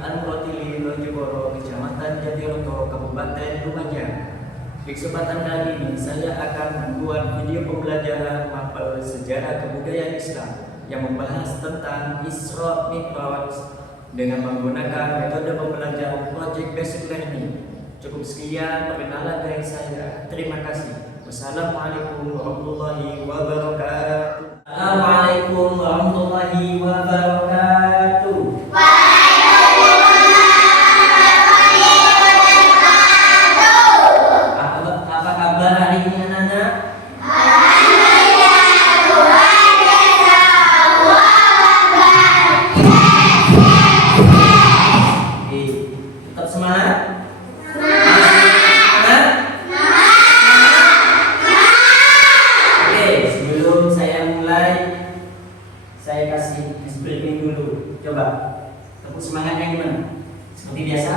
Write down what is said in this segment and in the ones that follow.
Al-Rotili Lojoboro, Kecamatan Jatiroto, Kabupaten Lumajang. Di kesempatan kali ini saya akan membuat video pembelajaran mapel sejarah kebudayaan Islam yang membahas tentang Isra Mi'raj dengan menggunakan metode pembelajaran Project Based Learning. Cukup sekian perkenalan dari saya. Terima kasih. Wassalamualaikum warahmatullahi wabarakatuh. Assalamualaikum warahmatullahi wabarakatuh. Apa kabar hari ini anak-anak? Tetap semangat. Saya kasih briefing dulu. Coba tepuk semangatnya gimana? Seperti biasa.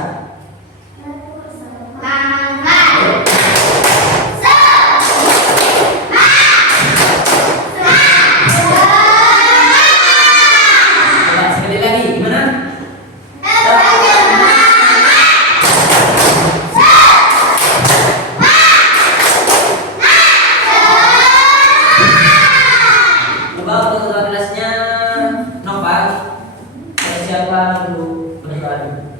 Coba sekali lagi gimana? Coba untuk ketua kelasnya Nopal, siapa dulu bersuara?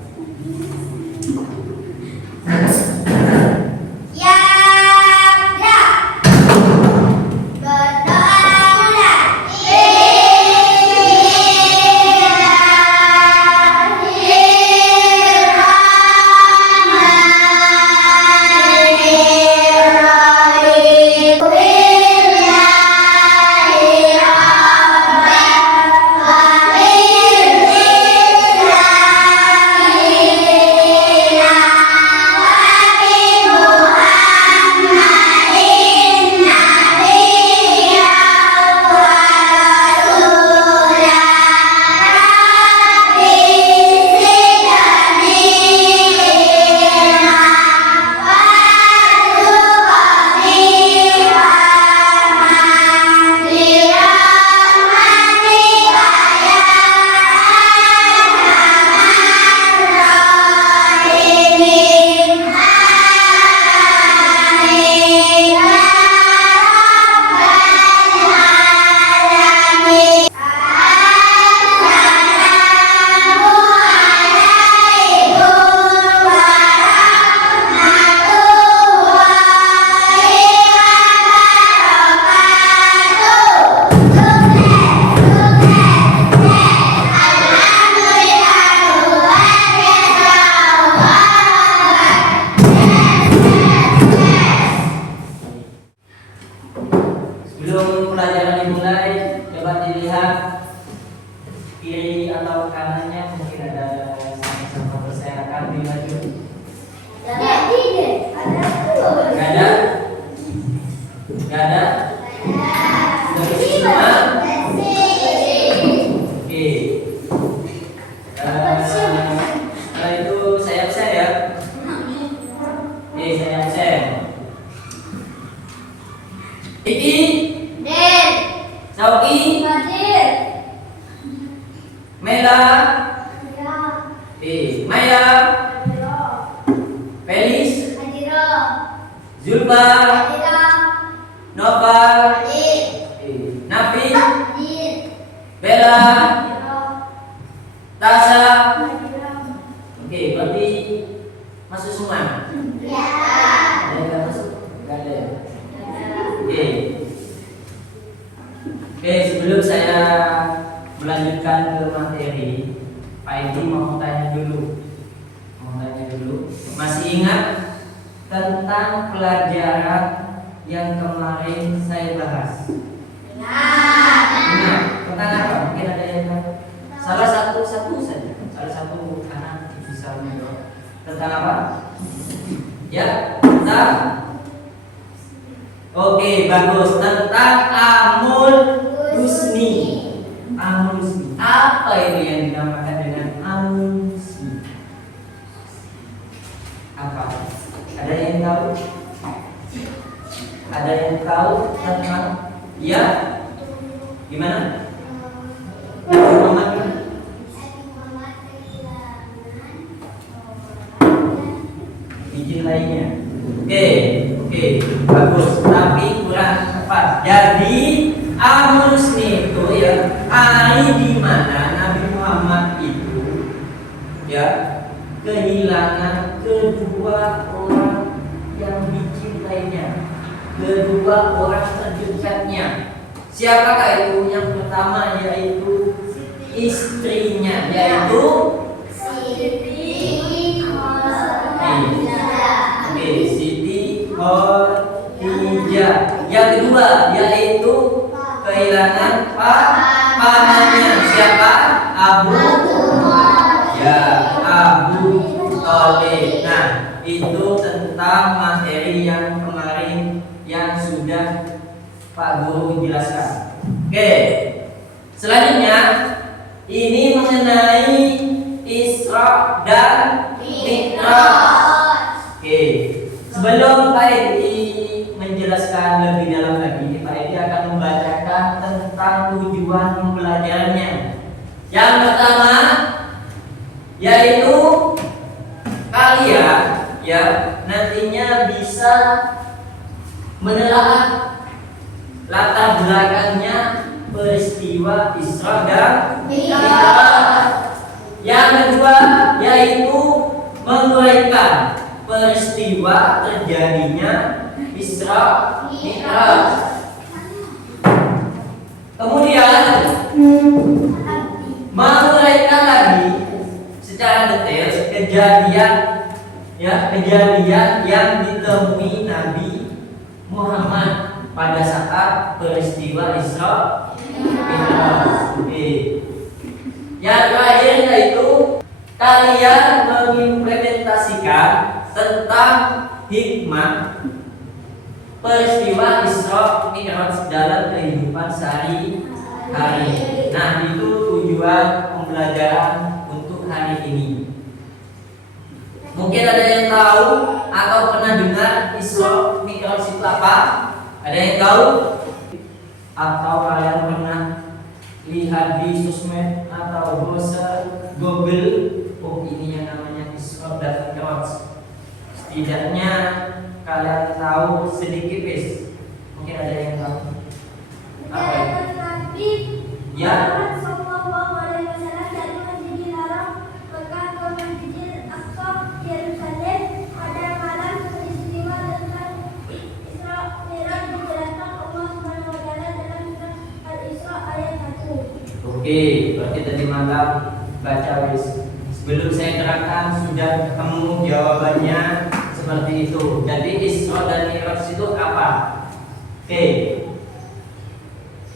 Sebelum pelajaran dimulai, coba dilihat kiri atau kanannya, mungkin ada sama berserakan di baju. Gak ada? Gak ada? Sudah bisa semua? Oke. Setelah itu saya absen ya. Oke, saya absen. Iki, Sauki, Mela, Maya, Felis, Zulfa, Noval, Nafi, Bella, Tasha. Oke, berarti masuk semua? Ada yang nggak masuk? Nggak ada ya? Oke, sebelum saya melanjutkan ke materi, Pak Edi mau tanya dulu. Masih ingat tentang pelajaran yang kemarin saya bahas? Ingat. Tentang apa? Mungkin ada yang tahu? Salah satu saja. Salah satu anak bisa menjawab. Tentang apa? Ya, tentang. Oke, bagus. Tentang Amul Husni. Apa ini yang dinamakan dengan Amul Husni? Apa? Ada yang tahu? Ada yang tahu tentang? Ya? Gimana? Muhammad cicit lainnya. Oke, bagus, tapi kurang tepat. Jadi Amrusni itu ya hari di mana Nabi Muhammad itu ya kehilangan kedua orang yang dicintainya, kedua orang terdekatnya. Siapakah itu? Yang pertama yaitu istrinya, yaitu Siti Khadijah. Yang kedua yaitu kehilangan pamannya. Siapa? Abu Thalib. Nah, itu tentang materi yang kemarin yang sudah Pak Guru jelaskan. Selanjutnya ini mengenai Isra dan Mi'raj. Sebelum Pak Edi menjelaskan lebih dalam lagi, Pak Edi akan membacakan tentang tujuan pembelajarannya. Yang pertama yaitu kalian ya nantinya bisa menelaah latar belakangnya peristiwa Isra dan Mi'raj. Yang kedua yaitu menguraikan peristiwa terjadinya Isra Mi'raj. Kemudian menguraikan lagi secara detail kejadian yang ditemui Nabi Muhammad pada saat peristiwa Isra Mi'raj. Yang terakhir yaitu kalian mengimplementasikan tentang hikmah peristiwa Isra Mi'raj dalam kehidupan sehari-hari. Nah, itu tujuan pembelajaran untuk hari ini. Mungkin ada yang tahu atau pernah dengar Isra Mi'raj itu apa? Ada yang tahu? Atau kalian pernah lihat di sosmed atau browser Google? Oh, ini yang namanya Isra dan Mi'raj. Setidaknya kalian tahu sedikit, guys. Mungkin ada yang tahu. Apa itu? Ya. Oke, berarti tadi malam baca wis. Sebelum saya terangkan sudah ketemu jawabannya seperti itu. Jadi Isra dan Mi'raj itu apa? Oke.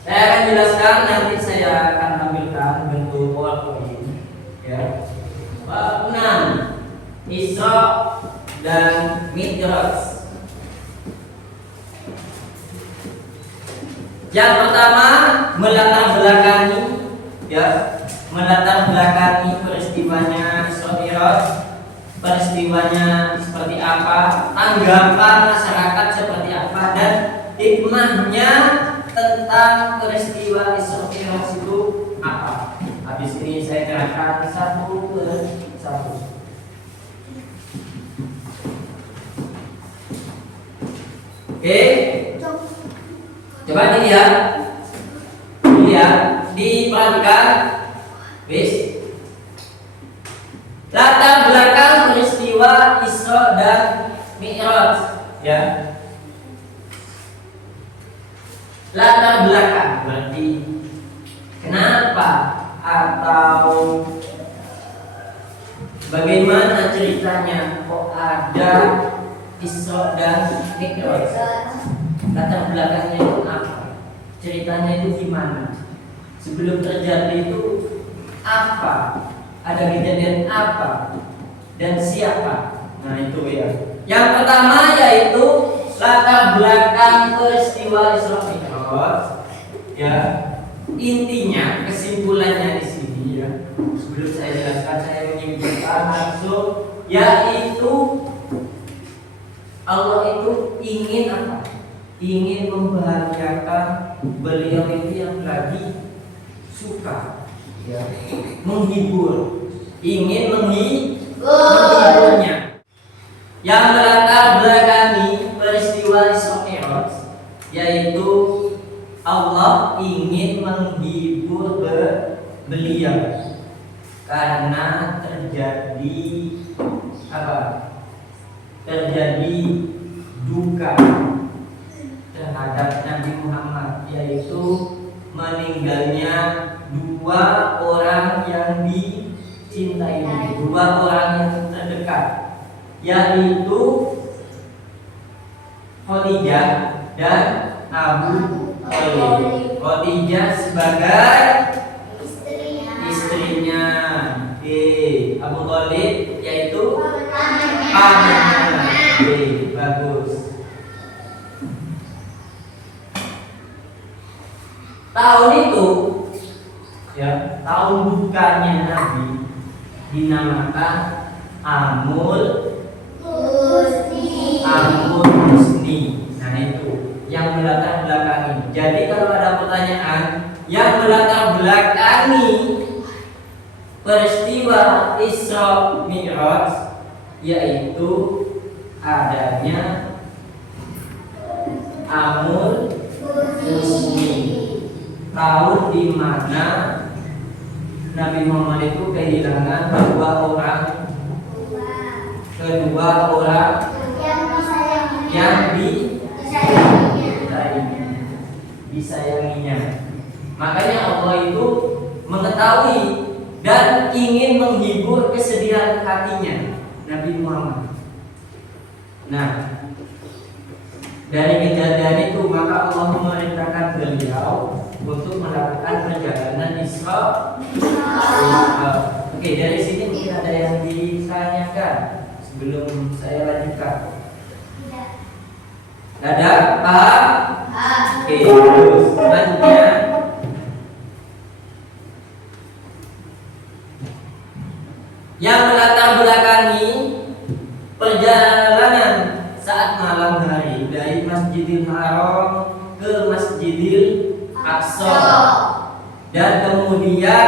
Saya akan jelaskan, nanti saya akan tampilkan bentuk PowerPoint ya. Bab 6 Isra dan Mi'raj. Yang pertama melatar belakangi peristiwanya Isra Mi'raj. Peristiwanya seperti apa, tanggapan masyarakat seperti apa, dan hikmahnya tentang peristiwa Isra Mi'raj itu apa. Habis ini saya terangkan satu persatu. Oke, coba dilihat, diperhatikan, wis. Latar belakang peristiwa Isra dan Mi'raj, ya. Latar belakang berarti kenapa atau bagaimana ceritanya kok ada Isra dan Mi'raj. Latar belakangnya itu apa? Ceritanya itu gimana? Sebelum terjadi itu apa? Ada kejadian apa? Dan siapa? Nah itu ya. Yang pertama yaitu latar belakang peristiwa Isra Mi'raj. Ya, intinya kesimpulannya di sini ya. Sebelum saya jelaskan, saya menyimpulkan langsung, yaitu Allah itu ingin apa? Ingin membahagiakan beliau itu yang lagi suka, ya, menghibur, ingin menghiburnya. Yang melatar belakangi peristiwa Isra Mi'raj yaitu Allah ingin menghibur beliau karena terjadi apa? Terjadi duka terhadap Nabi Muhammad, yaitu meninggalnya dua orang yang dicintai, dua orang yang terdekat, yaitu Khadijah dan Abu Thalib. Khadijah sebagai istrinya, Abu Thalib yaitu pamannya. Bagus. Tahun itu, ya, tahun dukanya Nabi dinamakan Amul Husni. Nah itu yang melatar belakangi. Jadi kalau ada pertanyaan yang melatar belakangi peristiwa Isra Mi'raj, yaitu adanya Amul Husni, tahun di mana Nabi Muhammad itu kehilangan kedua orang yang disayanginya. Makanya Allah itu mengetahui dan ingin menghibur kesedihan hatinya Nabi Muhammad. Nah, dari kejadian itu maka Allah memerintahkan beliau untuk melakukan perjalanan Isra. Oke, dari sini mungkin ada yang ditanyakan sebelum saya lanjutkan. Ada? Paham? Oke, terus selanjutnya yang melatar belakangi perjalanan saat malam hari dari Masjidil Haram ke Masjidil Aqsa dan kemudian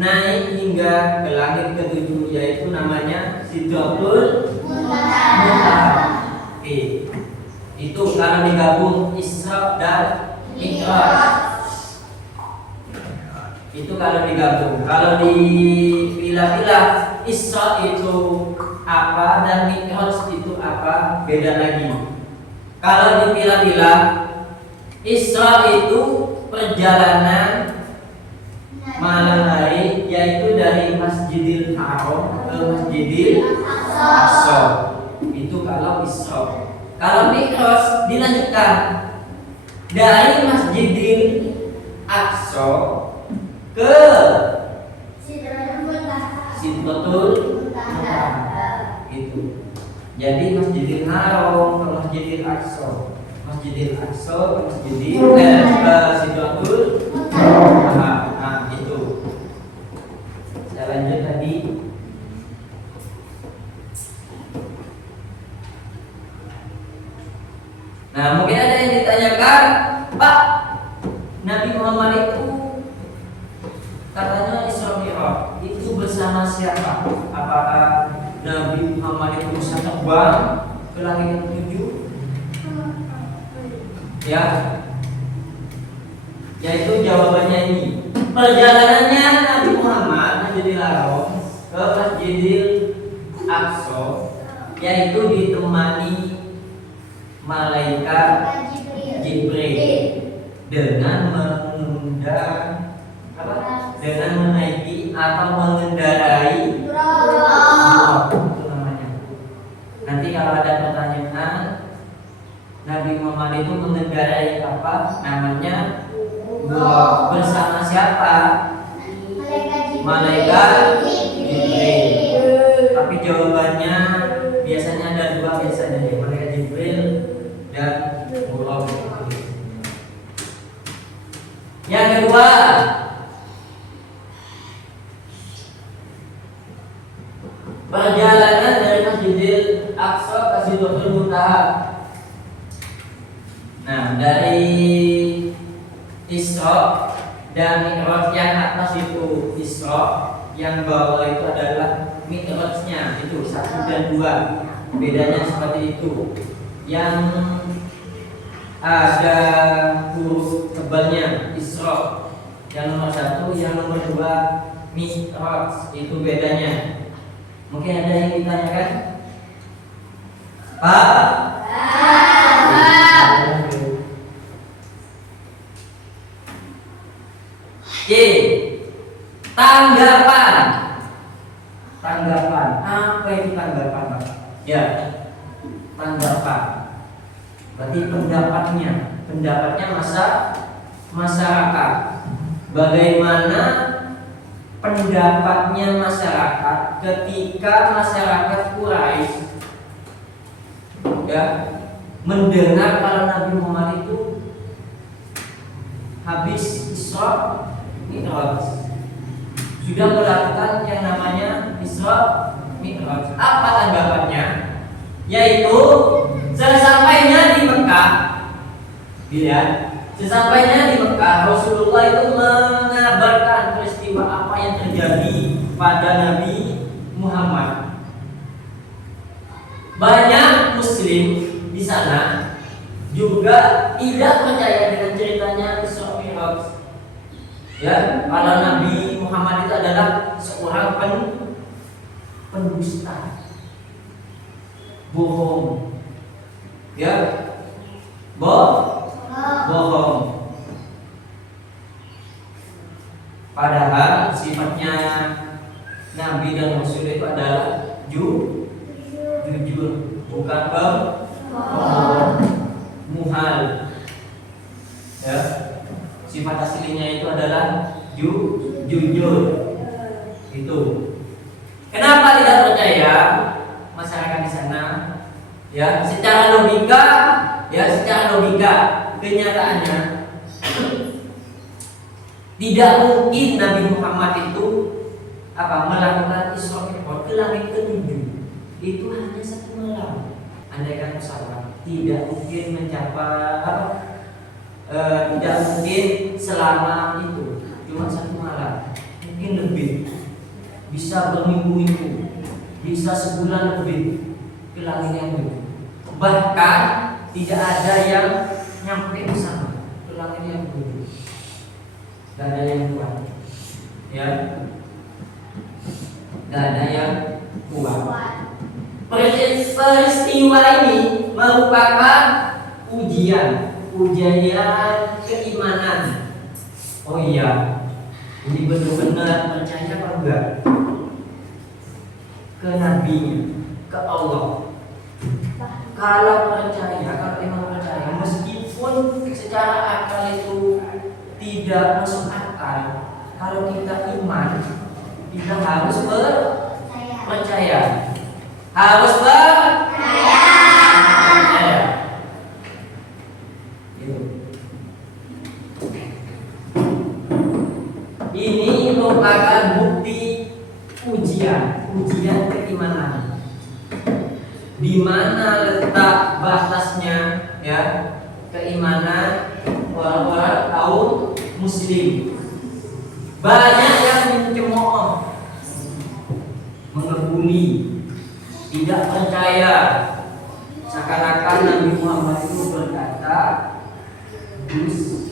naik hingga ke langit ketujuh, yaitu namanya Sidratul Muntaha. Itu kalau digabung Isra dan Mi'raj. Itu kalau digabung. Kalau dipilah-pilah, Isra itu apa dan Mi'raj itu apa, beda lagi. Kalau dipilah-pilah, Isra itu perjalanan malam hari, yaitu dari Masjidil Haram ke Masjidil Aqsa. Itu kalau Isra. Kalau Mi'raj dilanjutkan dari Masjidil Aqsa ke Sidratul Muntaha. Itu. Jadi Masjidil Haram ke Masjidil Aqsa, Masjidil Aqsa ke Sidratul Muntaha. Nah, itu. Saya lanjut tadi. Nah, mungkin ada yang ditanyakan, Pak, Nabi Muhammad itu katanya Isra Mi'raj itu bersama siapa? Apakah Nabi Muhammad itu bisa terbang ke langit yang ketujuh? Ya, yaitu jawabannya ini. Perjalanannya Nabi Muhammad Masjidil Haram ke Masjidil Aqsa yaitu ditemani malaikat Jibril dengan dengan menaiki atau mengendarai buraq, itu namanya. Nanti kalau ada pertanyaan Nabi Muhammad itu mengendarai apa? Namanya buraq. Bersama siapa? Malaikat Jibril. Tapi jawabannya biasanya ada dua, biasanya malaikat Jibril dan buraq. Yang kedua, perjalanan dari Masjidil Aqsa ke Sidratul Muntaha. Nah, dari Isra dan Mi'raj, yang atas itu Isra, yang bawah itu adalah Mi'rajnya. itu 1 dan 2. Bedanya seperti itu. Yang ada huruf tebalnya Isra. Yang nomor 1, yang nomor 2 Mi'raj. Itu bedanya. Mungkin ada yang ditanyakan? Pak? C. Tanggapan. Tanggapan. Apa itu tanggapan, Pak? Ya. Tanggapan. Berarti pendapatnya masyarakat. Bagaimana pendapatnya masyarakat ketika masyarakat Quraisy ya mendengar kalau Nabi Muhammad itu habis Isra Mi'raj, sudah melakukan yang namanya Isra Mi'raj. Apa tanggapannya? Yaitu sesampainya di Mekah, lihat, sesampainya di Mekah, Rasulullah itu mengabarkan peristiwa apa yang terjadi pada Nabi Muhammad. Banyak Muslim di sana juga tidak percaya dengan ceritanya Isra Mi'raj. Ya, kalau Nabi Muhammad itu adalah seorang pendusta, bohong. Ya, bohong. Padahal sifatnya Nabi dan Rasul itu adalah jujur, bukan bohong, muhal. Ya, sifat aslinya itu adalah jujur. Itu. Kenapa tidak percaya masyarakat di sana? Ya, secara logika, kenyataannya tidak mungkin Nabi Muhammad itu melakukan Isra Mi'raj ke langit ke-7. Itu hanya 1 malam. Andaikan pesawat tidak mungkin mencapai tidak mungkin selama itu, cuma 1 malam, mungkin lebih, bisa berminggu-minggu, bisa sebulan lebih ke langit yang itu. Bahkan tidak ada yang nyampe ke sana, ke langit yang itu. Tidak ada yang kuat, ya, tidak ada yang kuat. Peristiwa ini merupakan ujian keimanan. Oh iya, ini benar-benar percaya apa enggak ke Nabi-Nya, ke Allah. Kalau memang percaya, meskipun secara akal itu tidak masuk akal, kalau kita iman, kita harus percaya. Harus percaya. Ini merupakan bukti ujian keimanan. Di mana letak batasnya, ya, keimanan orang-orang kaum Muslim. Banyak yang mencemooh, mengebuli, tidak percaya, seakan-akan Nabi Muhammad itu berkata dusta.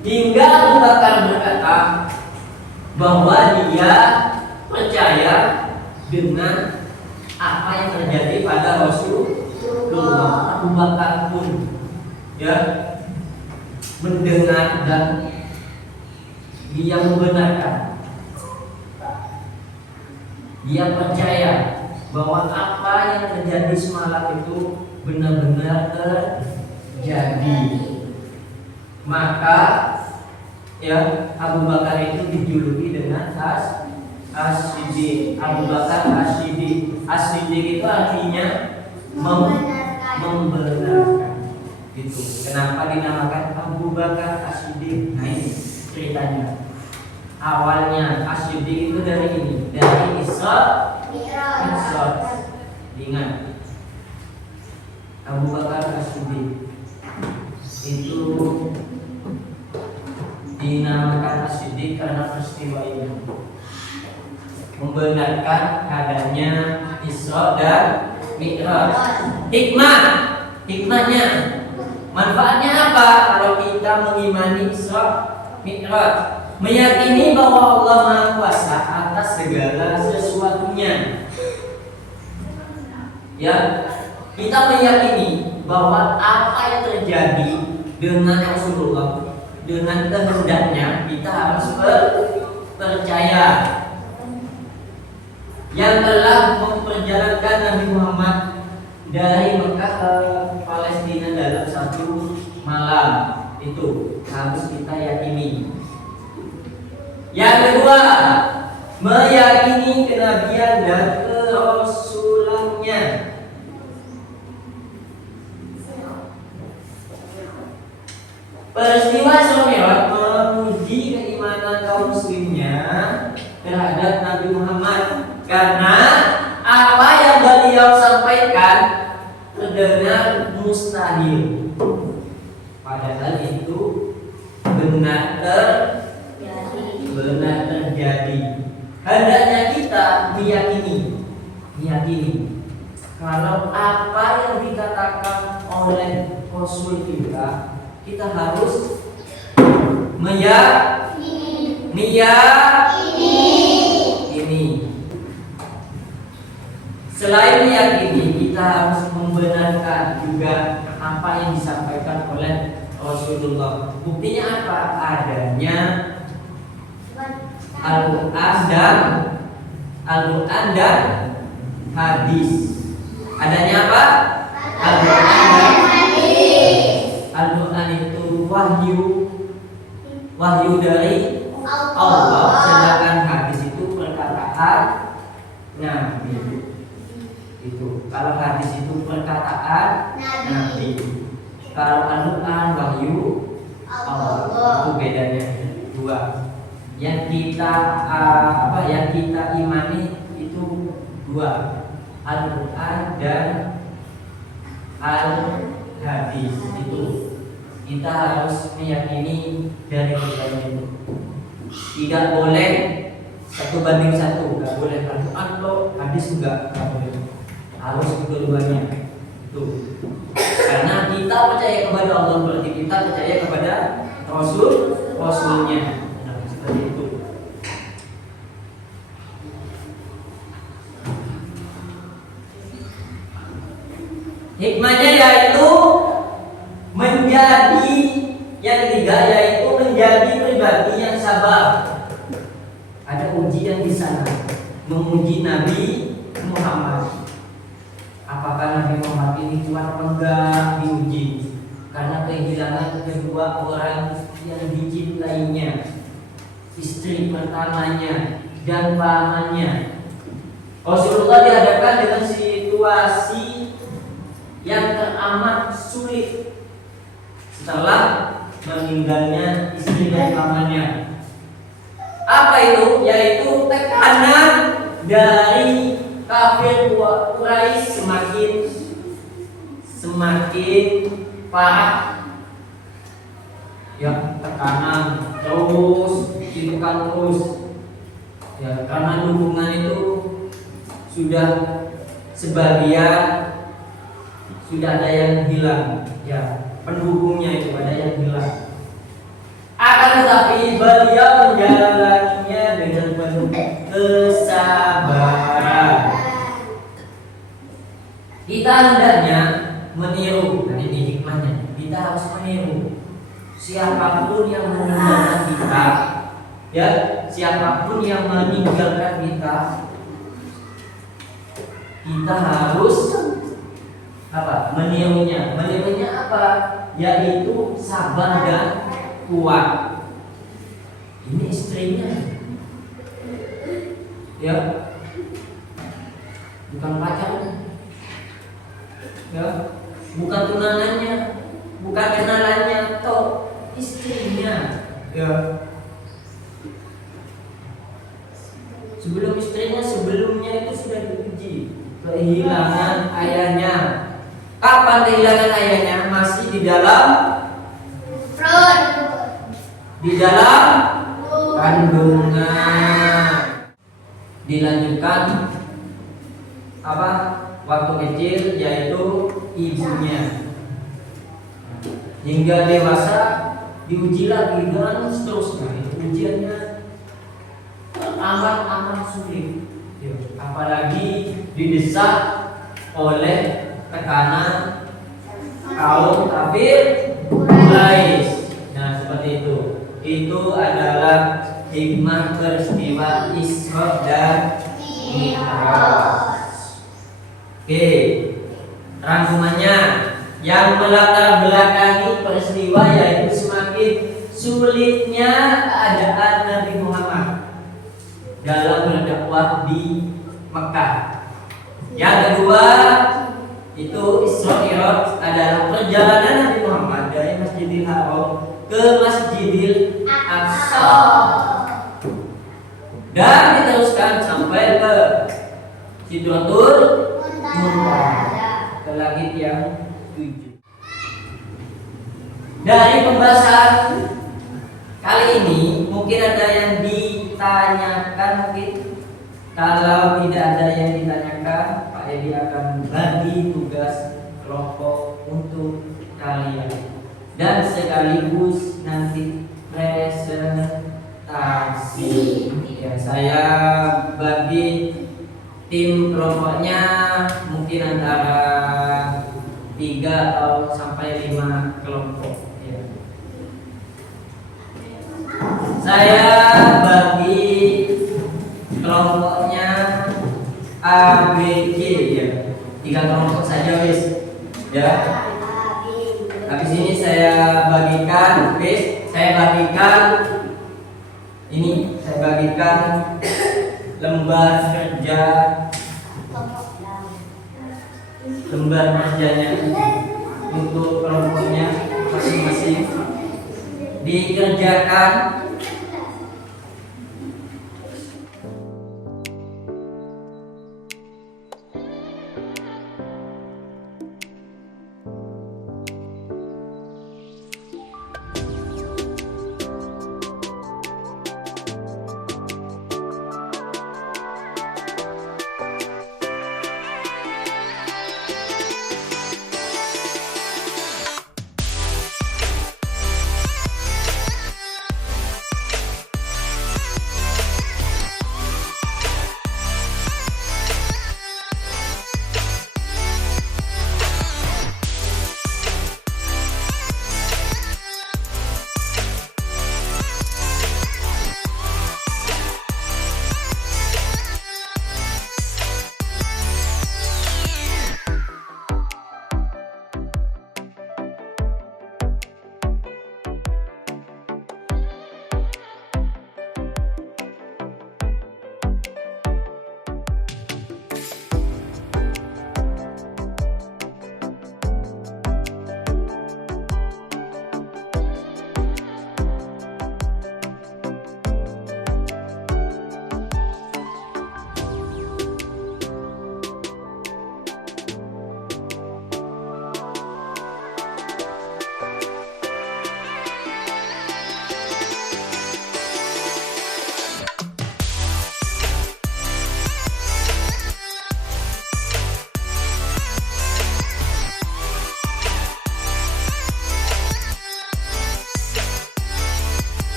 Hingga Abu Bakar berkata bahwa dia percaya dengan apa yang terjadi pada Rasulullah. Abu Bakar pun ya mendengar dan dia membenarkan. Dia percaya bahwa apa yang terjadi semalam itu benar-benar terjadi. Maka ya Abu Bakar itu dijuluki dengan As-Siddiq. Abu Bakar As-Siddiq. As-Siddiq itu artinya membenarkan. Gitu. Kenapa dinamakan Abu Bakar As-Siddiq? Nah ini ceritanya. Awalnya As-Siddiq itu dari Isra Mi'raj. Ingat, Abu Bakar As-Siddiq itu dinamakan As-Siddiq masjid karena peristiwa ini, membenarkan adanya Isra dan Mi'raj. Hikmahnya, manfaatnya apa kalau kita mengimani Isra Mi'raj? Meyakini bahwa Allah Maha Kuasa atas segala sesuatunya. Ya, kita meyakini bahwa apa yang terjadi dengan Rasulullah, dengan kehendaknya, kita harus percaya. Yang telah memperjalankan Nabi Muhammad dari Mekah ke Palestina dalam satu malam, itu harus kita yakini. Yang kedua, meyakini kenabian dan kerasulannya. Peristiwa Isra Mi'raj menguji keimanan kaum muslimnya terhadap Nabi Muhammad, karena apa yang beliau sampaikan terdengar mustahil, padahal itu benar terjadi. Hendaknya kita meyakini kalau apa yang dikatakan oleh Rasul kita harus meyakini. Selain meyakini, kita harus membenarkan juga apa yang disampaikan oleh Rasulullah. Buktinya apa? Adanya Al-Quran dan hadis. Adanya apa? Al-Quran dan hadis. Al-Quran itu wahyu dari Allah, sedangkan hadis itu perkataan Nabi. Itu kalau hadis itu perkataan Nabi, kalau Al-Quran wahyu Allah. Itu bedanya dua. Yang kita imani itu dua, Al-Quran dan Al-Hadis. Itu kita harus meyakini dari keduanya itu. Tidak boleh satu banding satu, nggak boleh Al-Quran atau hadis, nggak boleh. Harus keduanya. Itu karena kita percaya kepada Allah, berarti kita percaya kepada Rasulnya. Seperti itu. Hikmahnya yaitu menjadi, yang ketiga yaitu menjadi pribadi yang sabar. Ada ujian di sana, menguji Nabi Muhammad. Apakah Nabi Muhammad ini kuat atau enggak, diuji karena kehilangan kedua orang yang dicintainya, istri pertamanya dan pamannya. Rasulullah dihadapkan dengan situasi yang teramat sulit setelah meninggalnya istri dan pamannya. Apa itu? Yaitu tekanan dari kafir Quraisy semakin parah. Ya, tekanan terus, ditukar terus. Ya, karena dukungan itu sudah sebagian, sudah ada yang hilang. Ya, pendukungnya itu ada yang hilang. Akan tetapi beliau menjalaninya dengan penuh kesabaran. Kita hendaknya meniru, dan ini hikmahnya. Kita harus meniru siapapun yang meninggalkan kita, ya, siapapun yang meninggalkan kita harus apa? Menirunya. Menirunya apa? Yaitu sabar dan kuat. Ini istrinya, ya, bukan pacarnya, ya, bukan tunangannya, bukan kenalannya, atau istrinya, ya. Sebelumnya itu sudah diuji, kehilangan ayahnya. Kapan kehilangan ayahnya? Masih di dalam kandungan. Dilanjutkan apa? Waktu kecil yaitu ibunya. Hingga dewasa diuji lagi dan seterusnya. Ujiannya amat sulit. Apalagi didesak oleh tekanan kaum kafir Quraisy. Nah, seperti itu. Itu adalah hikmah peristiwa Isra dan Mi'raj. Oke, rangkumannya yang melatar belakangi peristiwa yaitu semakin sulitnya keadaan Nabi Muhammad dalam berdakwah di Mekah. Yang kedua, itu Isra Mi'raj adalah perjalanan Nabi Muhammad dari Masjidil Haram ke Masjidil Aqsa dan diteruskan sampai ke Sidratul Muntaha, ke langit yang 7. Dari pembahasan kali ini mungkin ada yang ditanyakan, mungkin kalau tidak ada yang ditanyakan, Pak Edi akan bagi tugas kelompok untuk kalian dan sekaligus nanti presentasi. Ya, saya bagi tim kelompoknya mungkin antara 3 atau sampai 5 kelompok. Ya. Saya bagi kelompoknya A, B, C ya. 3 kelompok saja wis. Ya. Habis ini saya bagikan lembar kerjanya untuk kelompoknya masing-masing dikerjakan.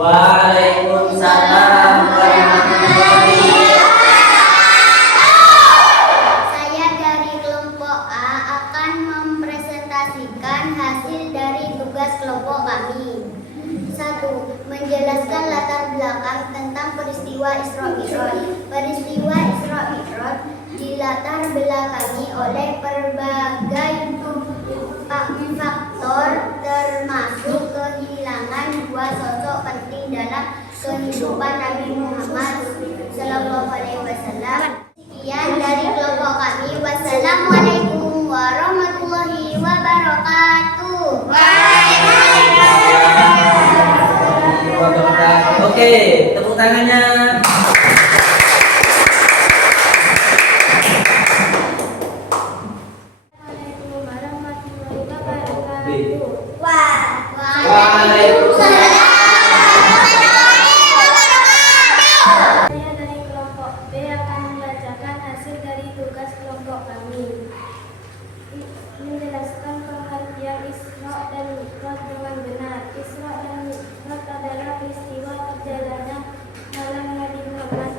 Waalaikumsalam warahmatullahi Saya dari kelompok A akan mempresentasikan hasil dari tugas kelompok kami. 1. Menjelaskan latar belakang tentang peristiwa Isra Mi'raj. Peristiwa Isra Mi'raj dilatar belakangi oleh berbagai faktor termasuk kehilangan dua sosok penting dalam kehidupan Nabi Muhammad SAW. Sekian dari kelompok kami. Wassalamualaikum warahmatullahi wabarakatuh. Oke, tepuk tangannya. Assalamualaikum warahmatullahi wabarakatuh. Waalaikumsalam. Saya dari kelompok B akan membacakan hasil dari tugas kelompok kami. Menjelaskan pengertian Isra dan Mi'raj dengan benar. Isra dan Mi'raj adalah peristiwa perjalanan malam Nabi Muhammad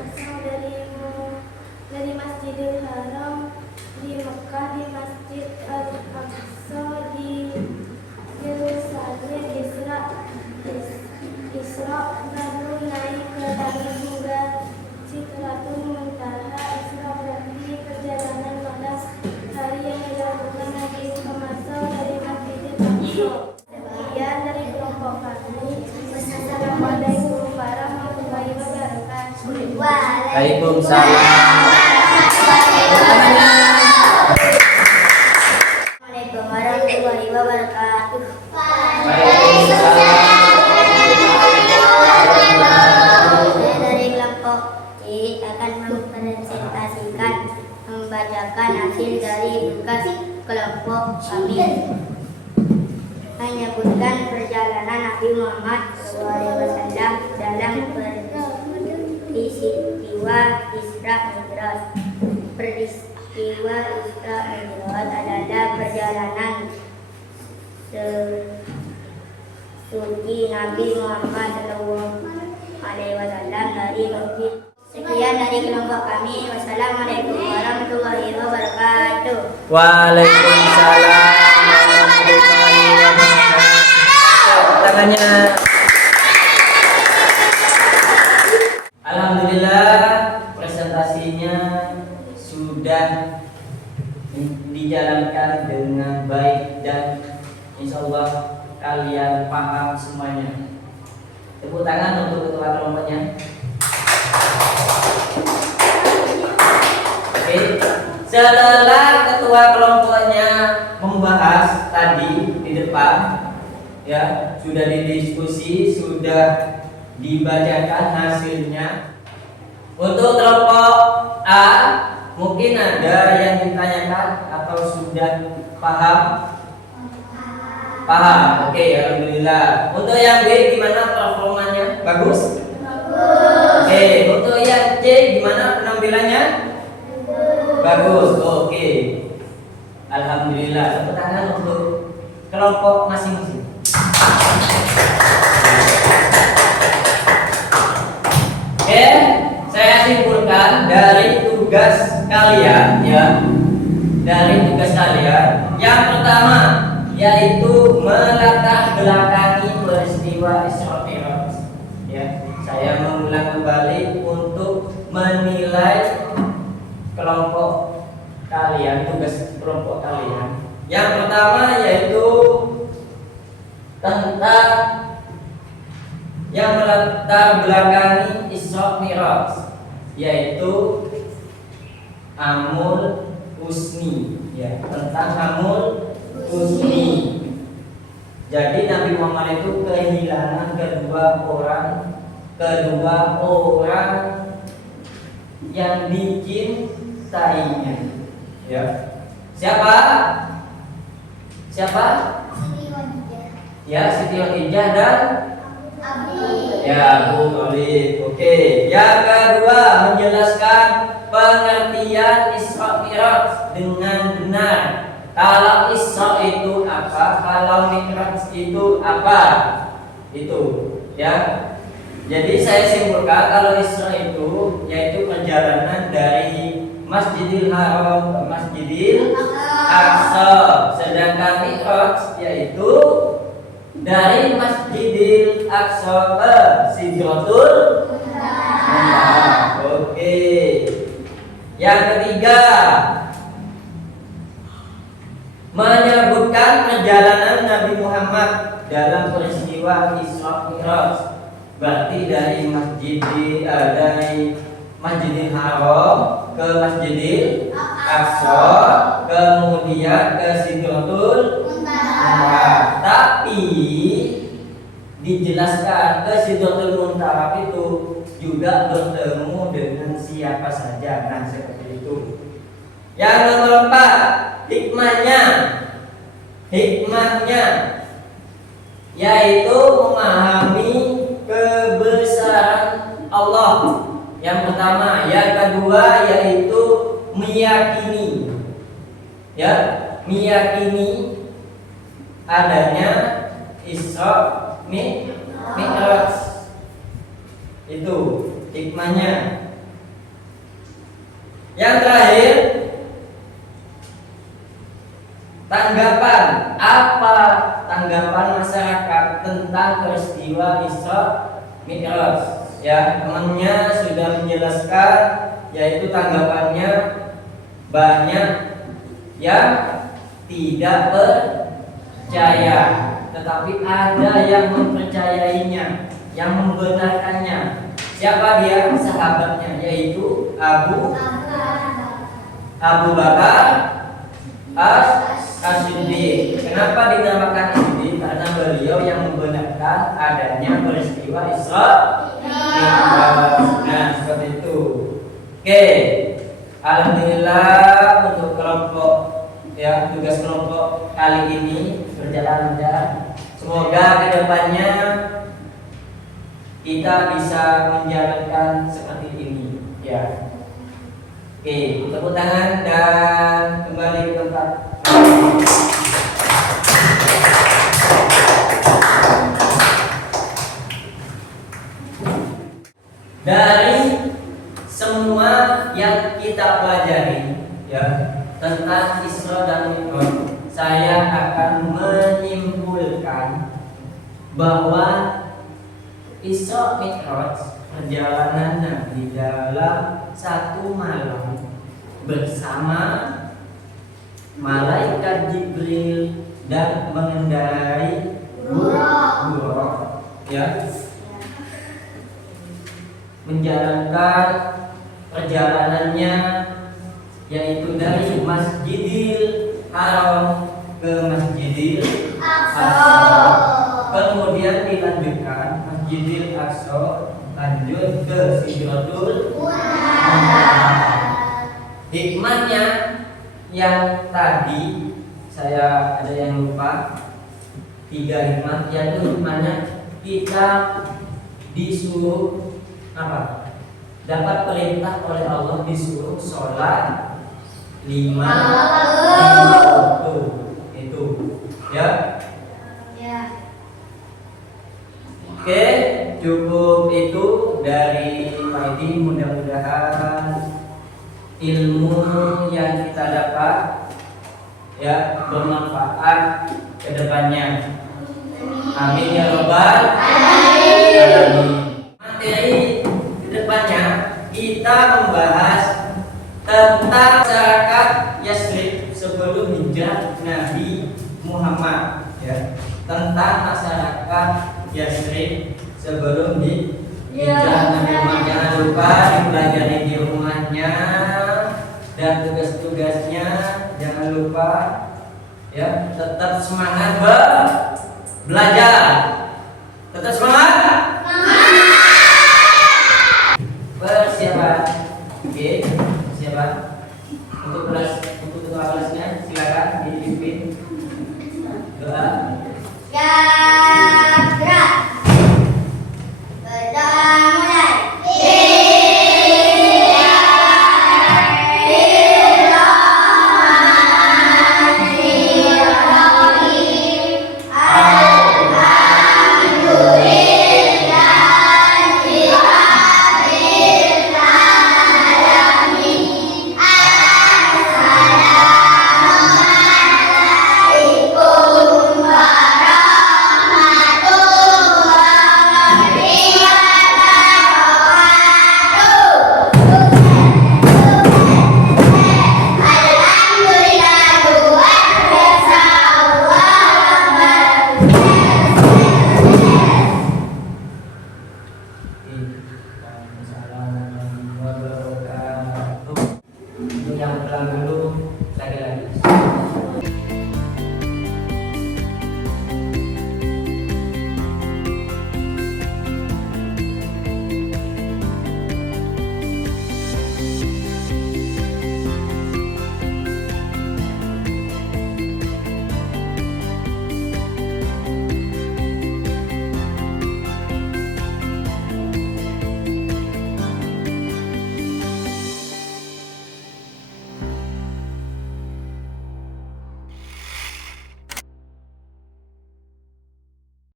dari Masjidil Haram di Mekah di Masjid Al-Aqsa di Yerusalem. Isra lalu naik ke langit hingga Sidratul Muntaha. Isra berarti perjalanan malam hari yang dilakukan Nabi Muhammad dari Masjidil Aqsa. Sekian dari kelompok kami. Wassalamualaikum warahmatullahi wabarakatuh. Waalaikumsalam. Assalamualaikum warahmatullahi wabarakatuh. Saya dari kelompok C akan mempresentasikan membacakan hasil dari tugas kelompok kami. Menyebutkan perjalanan Nabi Muhammad SAW dalam peristiwa Isra Mi'raj. Peristiwa Isra Mi'raj adalah perjalanan suci Nabi Muhammad SAW dari Masjid. Sekian dari kelompok kami. Wassalamualaikum warahmatullahi wabarakatuh. Waalaikumsalam warahmatullahi wabarakatuh. Tangannya. Alhamdulillah, presentasinya sudah dijalankan dengan baik dan insya Allah kalian paham semuanya. Tepuk tangan untuk ketua kelompoknya. Oke, setelah ketua kelompoknya membahas tadi di depan, ya sudah didiskusi, sudah dibacakan hasilnya. Untuk kelompok A, mungkin ada yang ditanyakan atau sudah paham? Paham, oke, alhamdulillah. Untuk yang B gimana performanya? Bagus? Oke, untuk yang C gimana penampilannya? Bagus, oke. Alhamdulillah. Tepuk tangan untuk kelompok masing-masing. Oke, saya simpulkan dari tugas kalian ya. Dari tugas kalian, yang pertama yaitu melatar belakangi peristiwa Isra Mi'raj. Ya, saya mengulang kembali untuk menilai kelompok kalian, tugas kelompok kalian. Yang pertama yaitu tentang yang melatar belakangi Isra Mi'raj, yaitu Amul Husni, ya, tentang Amul Husni. Jadi Nabi Muhammad itu kehilangan kedua orang yang dicintainya. Ya. Siapa? Ya, Siti Khadijah dan ya, Abu Thalib. Oke. Yang kedua, menjelaskan pengertian Isra Mi'raj dengan benar. Kalau Isra itu apa? Kalau Mi'raj itu apa? Itu, ya. Jadi saya simpulkan kalau Isra itu yaitu perjalanan dari Masjidil Haram ke Masjidil Aqsa, sedangkan Mi'raj yaitu dari Masjidil Aqsa ke Sidratul Muntaha. Oke. Yang ketiga, menyebutkan perjalanan Nabi Muhammad dalam peristiwa Isra Mi'raj. Berarti dari Masjidil Haram ke Masjidil Aqsa, kemudian ke Sidratul Muntaha. Tapi dijelaskan ke Sidratul Muntaha itu juga bertemu dengan siapa saja. Nah, seperti itu. Yang nomor 4, hikmahnya yaitu memahami kebesaran Allah. Yang pertama, yang kedua yaitu meyakini adanya Isra Mi'raj. Itu hikmahnya. Yang terakhir, tanggapan. Apa tanggapan masyarakat tentang peristiwa Isra Mi'raj? Ya, temannya sudah menjelaskan, yaitu tanggapannya banyak yang tidak percaya, tetapi ada yang mempercayainya, yang membenarkannya. Siapa dia? Sahabatnya, yaitu Abu Bakar As-Siddiq. Kenapa dinamakan Siddiq? Karena beliau yang membenarkan adanya peristiwa Isra Mi'raj. Nah, seperti itu. Oke. Alhamdulillah untuk kelompok tugas kelompok kali ini berjalan lancar. Semoga kedepannya kita bisa menjalankan seperti ini. Ya. Oke, tepuk tangan dan kembali ke tempat. Dari semua yang kita pelajari ya tentang Isra dan Mi'raj, saya akan menyimpulkan bahwa Isra Mi'raj perjalanan Nabi dalam satu malam bersama malaikat Jibril dan mengendarai buraq ya, menjalankan perjalanannya yaitu dari Masjidil Haram ke Masjidil Aqsa, kemudian dilanjutkan Masjidil Aqsa lanjut ke Sidratul Muntaha. Hikmahnya yang tadi saya ada yang lupa, 3 hikmah, yaitu hikmahnya kita disuruh apa? Dapat perintah oleh Allah disuruh sholat 5 waktu. Itu ya. Oke, cukup itu dari Pak Edi. Mudah-mudahan ilmu yang kita dapat ya bermanfaat ke depannya. Amin ya robbal alamin. Materi kedepannya kita membahas tentang masyarakat Yasrib sebelum hijrah Nabi Muhammad ya, tentang masyarakat Yasrib sebelum hijrah Nabi Muhammad. Jangan lupa dipelajari di rumahnya dan tugas-tugasnya, jangan lupa ya, tetap semangat belajar, tetap semangat. Persiapan, oke, persiapan untuk kelasnya silakan dipimpin doa.